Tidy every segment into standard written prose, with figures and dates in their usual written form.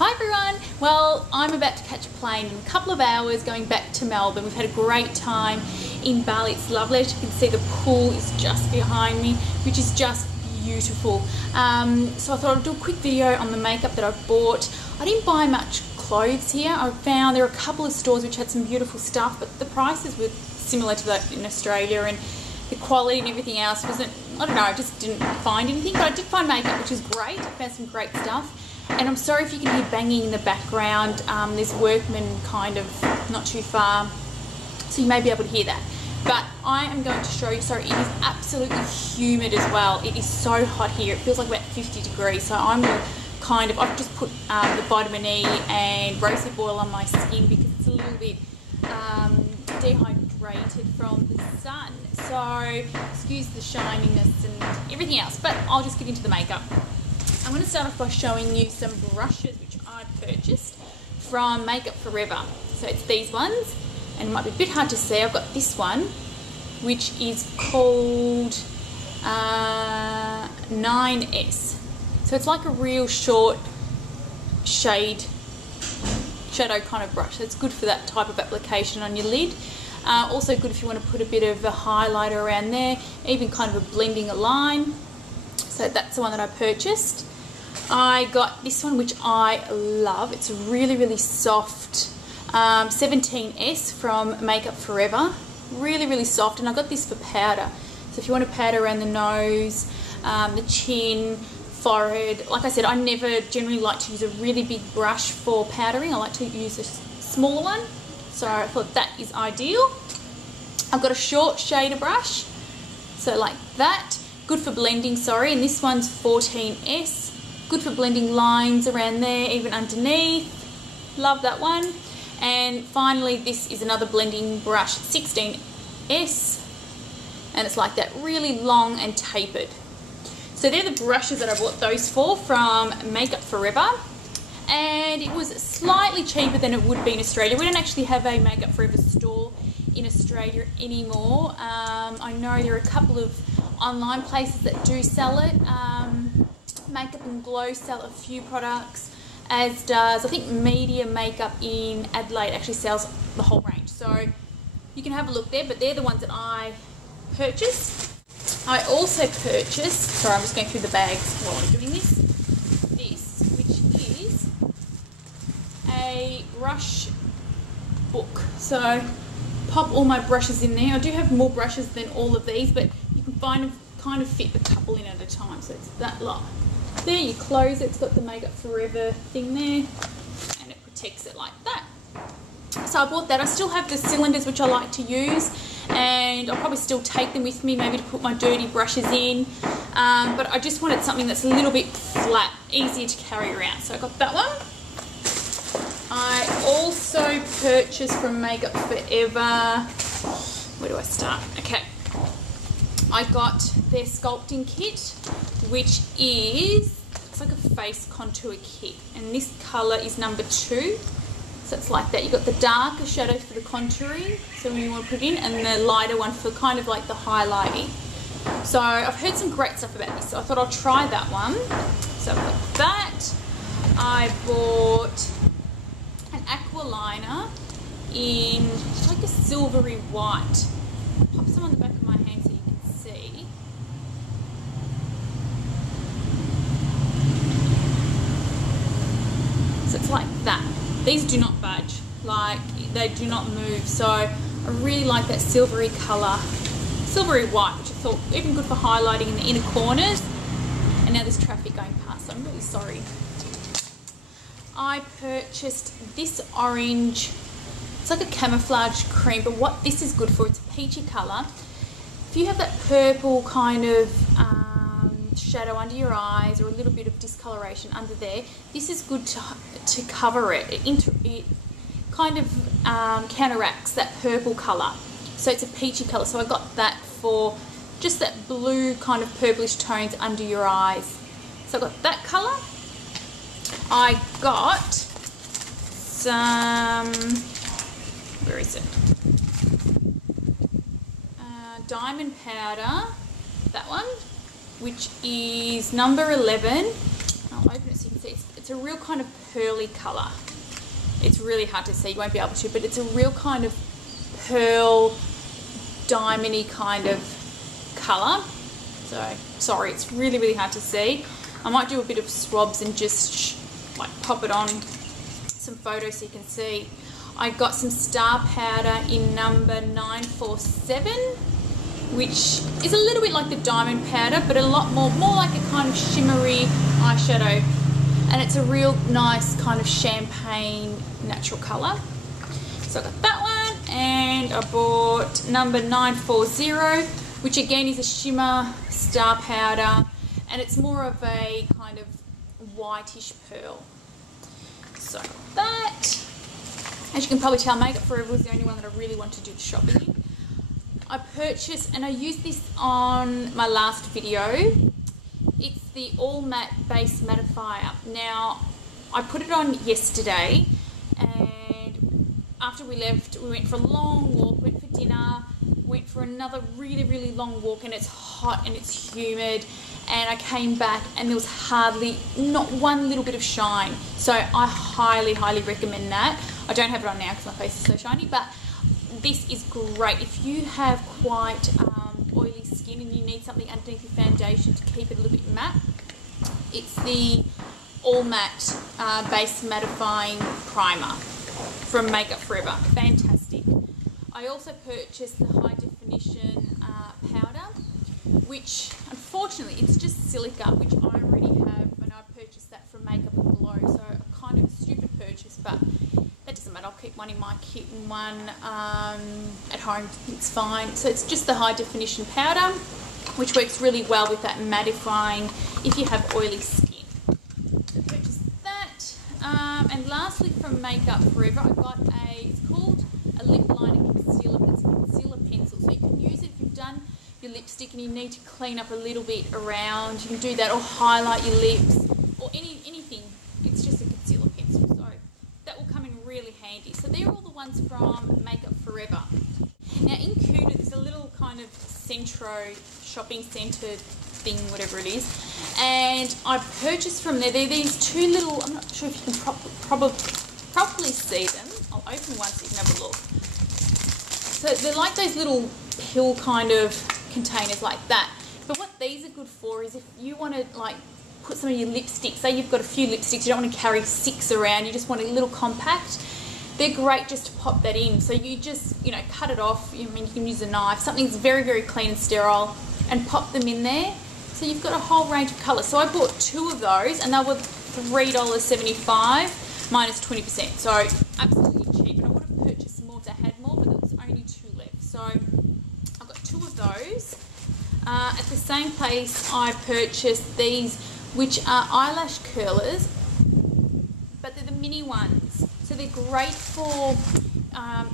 Hi everyone! Well, I'm about to catch a plane in a couple of hours going back to Melbourne. We've had a great time in Bali. It's lovely. As you can see, the pool is just behind me, which is just beautiful. So I thought I'd do a quick video on the makeup that I've bought. I didn't buy much clothes here. I found there were a couple of stores which had some beautiful stuff, but the prices were similar to that in Australia, and the quality and everything else wasn't, I don't know, I just didn't find anything. But I did find makeup, which is great. I found some great stuff. And I'm sorry if you can hear banging in the background. There's workmen kind of not too far, so you may be able to hear that. But I am going to show you, sorry, it is absolutely humid as well. It is so hot here. It feels like about 50 degrees. So I'm going to kind of, I've just put the vitamin E and rapeseed oil on my skin because it's a little bit dehydrated from the sun. So excuse the shininess and everything else, but I'll just get into the makeup. I'm going to start off by showing you some brushes which I purchased from Makeup Forever. So it's these ones, and it might be a bit hard to see. I've got this one, which is called 9S. So it's like a real short shadow kind of brush. So it's good for that type of application on your lid. Also good if you want to put a bit of a highlighter around there, even kind of a blending a line. So that's the one that I purchased. I got this one, which I love. It's really soft, 17S from Makeup Forever. Really soft, and I got this for powder. So if you want to powder around the nose, the chin, forehead. Like I said, I never generally like to use a really big brush for powdering. I like to use a smaller one. So I thought that is ideal. I've got a short shader brush, so like that. Good for blending, sorry, and this one's 14S. Good for blending lines around there, even underneath. Love that one. And finally, this is another blending brush, 16S. And it's like that, really long and tapered. So they're the brushes that I bought those for from Makeup Forever. And it was slightly cheaper than it would be in Australia. We don't actually have a Makeup Forever store in Australia anymore. I know there are a couple of online places that do sell it. Makeup and Glow sell a few products, as does, I think, Media Makeup in Adelaide actually sells the whole range. So you can have a look there, but they're the ones that I purchased. I also purchased, sorry, I'm just going through the bags while I'm doing this, which is a brush book. So pop all my brushes in there. I do have more brushes than all of these, but you can kind of fit a couple in at a time. So it's that lot. There, you close it. It's got the Makeup Forever thing there, and it protects it like that. So I bought that. I still have the cylinders which I like to use, and I'll probably still take them with me, maybe to put my dirty brushes in. But I just wanted something that's a little bit flat, easier to carry around. So I got that one. I also purchased from Makeup Forever, where do I start? Okay, I got their Sculpting kit, which is, it's like a face contour kit, and this colour is number 2. So it's like that. You've got the darker shadow for the contouring, so when you want to put it in, and the lighter one for kind of like the highlighting. So I've heard some great stuff about this, so I thought I'll try that one. So I've got that. I bought an Aqua liner in, it's like a silvery white. I'll pop some on the back of my hand so you can see. So it's like that. These do not budge, like they do not move. So I really like that silvery colour, silvery white, which I thought even good for highlighting in the inner corners. And now there's traffic going past, so I'm really sorry. I purchased this orange, it's like a camouflage cream, but what this is good for, it's a peachy colour. If you have that purple kind of shadow under your eyes, or a little bit of discoloration under there, this is good to cover it. It kind of counteracts that purple colour. So it's a peachy colour, so I got that for just that blue kind of purplish tones under your eyes. So I got that colour. I got some, where is it? Diamond powder, that one, which is number 11. I'll open it so you can see. It's a real kind of pearly colour. It's really hard to see, you won't be able to, but it's a real kind of pearl, diamond-y kind of colour. So, sorry, it's really, really hard to see. I might do a bit of swabs and just like pop it on some photos so you can see. I got some star powder in number 947, which is a little bit like the diamond powder, but a lot more like a kind of shimmery eyeshadow. And it's a real nice kind of champagne natural colour. So I got that one, and I bought number 940, which again is a shimmer star powder, and it's more of a kind of whitish pearl. So that, as you can probably tell, Makeup Forever was the only one that I really wanted to do the shopping in. I purchased, and I used this on my last video, it's the All Matte Base Mattifier. Now, I put it on yesterday, and after we left, we went for a long walk, went for dinner, went for another really, really long walk, and it's hot and it's humid, and I came back and there was hardly, not one little bit of shine. So I highly, highly recommend that. I don't have it on now because my face is so shiny, but this is great if you have quite oily skin and you need something underneath your foundation to keep it a little bit matte. It's the All Matte Base Mattifying Primer from Makeup Forever. Fantastic. I also purchased the High Definition powder, which unfortunately it's just silica, which I already have, and I purchased that from Makeup and Glow. So a kind of stupid purchase, but that doesn't matter. I'll keep one in my kit and one at home. It's fine. So it's just the High Definition powder, which works really well with that mattifying if you have oily skin. So purchased that. And lastly, from Makeup Forever, I got it's called a lip liner concealer, but it's a concealer pencil. So you can use it if you've done your lipstick and you need to clean up a little bit around. You can do that, or highlight your lips, or anything. It's just a concealer pencil. So that will come in really handy. So they're all the ones from Makeup Forever. Now in Kuta, there's a little kind of centro shopping centre thing, whatever it is, and I purchased from there. They're these two little, I'm not sure if you can properly see them. I'll open one so you can have a look. So they're like those little pill kind of containers like that. But what these are good for is if you want to like put some of your lipsticks, say you've got a few lipsticks, you don't want to carry 6 around, you just want a little compact, they're great just to pop that in. So you just, you know, cut it off. I mean, you can use a knife, something's very, very clean and sterile, and pop them in there. So you've got a whole range of colours. So I bought 2 of those, and they were $3.75 minus 20%. So absolutely cheap. And I would have purchased more if I had more, but there was only 2 left. So I got 2 of those. At the same place, I purchased these, which are eyelash curlers, but they're the mini ones. So they're great for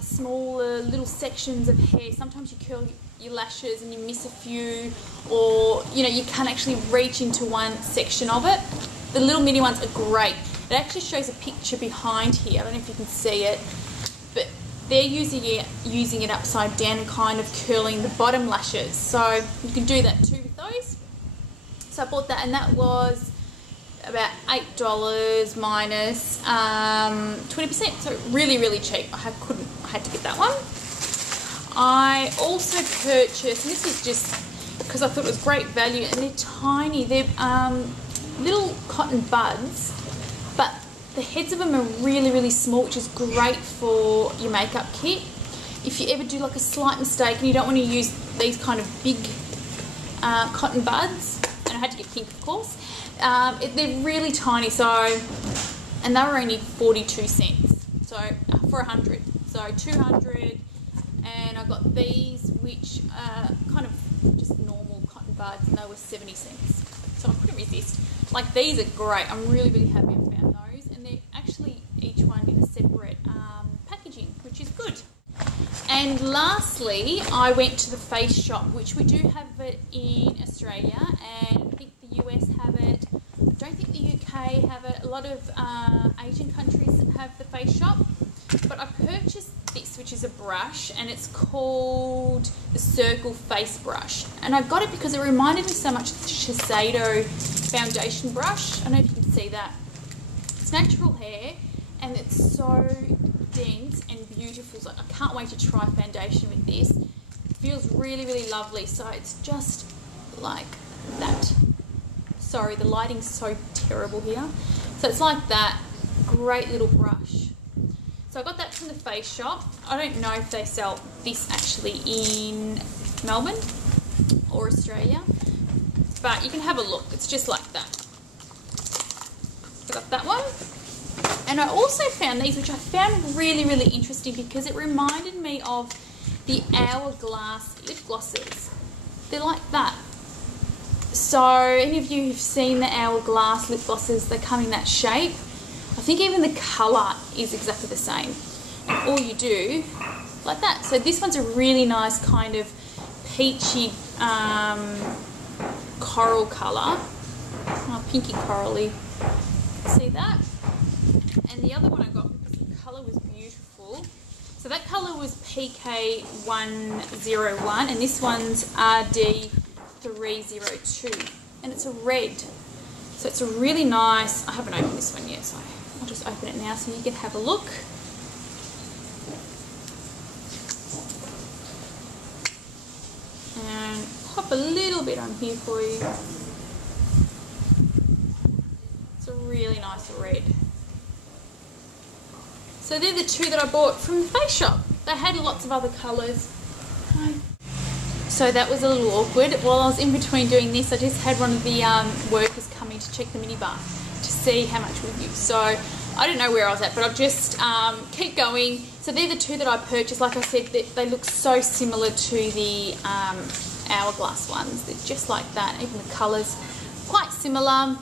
smaller little sections of hair. Sometimes you curl your lashes and you miss a few, or you know, you can't actually reach into one section of it. The little mini ones are great. It actually shows a picture behind here. I don't know if you can see it, but they're using it upside down and kind of curling the bottom lashes. So you can do that too with those. So I bought that, and that was about $8 minus 20%. So really, really cheap. I had to get that one. I also purchased, and this is just because I thought it was great value, and they're tiny. They're little cotton buds, but the heads of them are really, really small, which is great for your makeup kit. If you ever do like a slight mistake and you don't want to use these kind of big cotton buds, and I had to get pink, of course, they're really tiny. So, and they were only 42 cents. So for 100, so 200. And I got these, which are kind of just normal cotton buds, and they were 70 cents. So I couldn't resist. Like, these are great. I'm really, really happy I found those. And they're actually each one in a separate packaging, which is good. And lastly, I went to the Face Shop, which we do have it in Australia, and I think the US have it. I don't think the UK have it. A lot of Asian countries have the Face Shop. But I purchased this, which is a brush, and it's called the Circle Face Brush. And I got it because it reminded me so much of the Shiseido foundation brush. I don't know if you can see that. It's natural hair and it's so dense and beautiful. So I can't wait to try foundation with this. It feels really, really lovely. So it's just like that. Sorry, the lighting's so terrible here. So it's like that. Great little brush. So I got that from the Face Shop. I don't know if they sell this actually in Melbourne or Australia, but you can have a look. It's just like that. So I got that one. And I also found these, which I found really, really interesting because it reminded me of the Hourglass lip glosses. They're like that. So any of you who've seen the Hourglass lip glosses, they come in that shape. I think even the colour is exactly the same. And all you do, like that. So this one's a really nice kind of peachy coral colour. Oh, pinky corally. See that? And the other one I got because the colour was beautiful. So that colour was PK101 and this one's RD302. And it's a red. So it's a really nice, I haven't opened this one yet, so I'll just open it now so you can have a look. And pop a little bit on here for you. It's a really nice red. So they're the two that I bought from the Face Shop. They had lots of other colours. So that was a little awkward. While I was in between doing this, I just had one of the workers coming to check the minibar to see how much we used. So I don't know where I was at, but I'll just keep going. So they're the two that I purchased. Like I said, they look so similar to the Hourglass ones. They're just like that. Even the colours quite similar.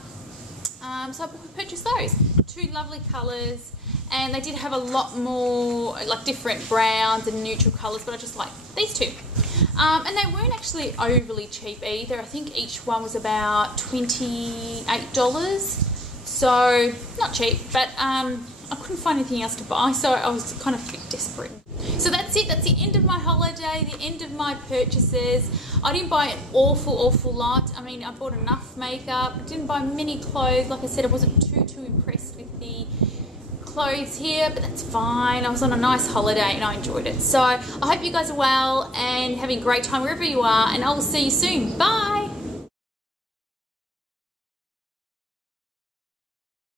So I purchased those. Two lovely colours. And they did have a lot more like different browns and neutral colours, but I just like these two. And they weren't actually overly cheap either. I think each one was about $28. So not cheap, but I couldn't find anything else to buy, so I was kind of a bit desperate. So that's it. That's the end of my holiday, the end of my purchases. I didn't buy an awful lot. I mean, I bought enough makeup. I didn't buy many clothes. Like I said, I wasn't too impressed with the clothes here, but that's fine. I was on a nice holiday and I enjoyed it. So I hope you guys are well and having a great time wherever you are, and I will see you soon. Bye.